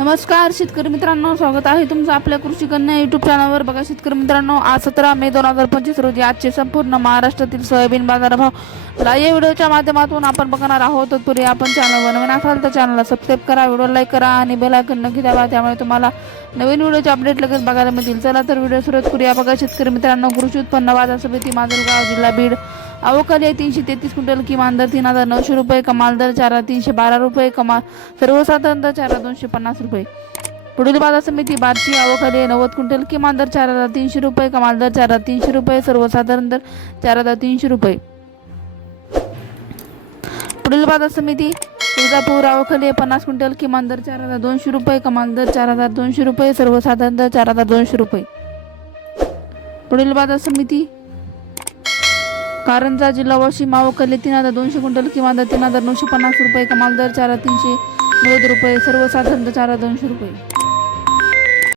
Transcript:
नमस्कार शेतकरी मित्रांनो स्वागत आहे तुमचं आपल्या कृषी कन्या युट्यूब चॅनलवर बघा शेतकरी मित्रांनो आज सतरा मे दोन हजार पंचवीस रोजी आजचे संपूर्ण महाराष्ट्रातील सोयाबीन बाजारभाव ला या व्हिडिओच्या माध्यमातून आपण बघणार आहोत तत्पूर्वी आपण चॅनलवर नवीन असाल तर चॅनलला सबस्क्राईब करा व्हिडिओ लाईक करा आणि बेल आयकॉन नक्की द्यावा त्यामुळे तुम्हाला नवीन व्हिडिओचे अपडेट लगेच बघायला मिळतील. चला तर व्हिडिओ सुरुवात करूया. बघा शेतकरी मित्रांनो कृषी उत्पन्न बाजार समिती माजलगाव जिल्हा बीड अवकाली आहे तीनशे तेहतीस क्विंटल किमान दर तीन हजार नऊशे रुपये कमाल दर चार हजार तीनशे बारा रुपये कमाल सर्वसाधारण दर चार हजार दोनशे पन्नास रुपये. पुढील बाजार समिती बारशी अवकाली आहे नव्वद क्विंटल किमान दर चार हजार तीनशे रुपये कमाल दर चार हजार तीनशे रुपये सर्वसाधारण दर चार हजार तीनशे रुपये. पुढील बाजार समिती तुळजापूर अवखली आहे पन्नास क्विंटल किमान दर चार हजार दोनशे रुपये कमाल दर चार हजार दोनशे रुपये सर्वसाधारण दर चार हजार दोनशे रुपये. पुढील बाजार समिती कारंजा जिल्हा वाशिम मावकले तीन हजार दोनशे क्विंटल किंवा दर तीन हजार नऊशे पन्नास रुपये कमाल दर चार तीनशे नव्वद रुपये सर्वसाधारण चारा चार हजार दोनशे रुपये.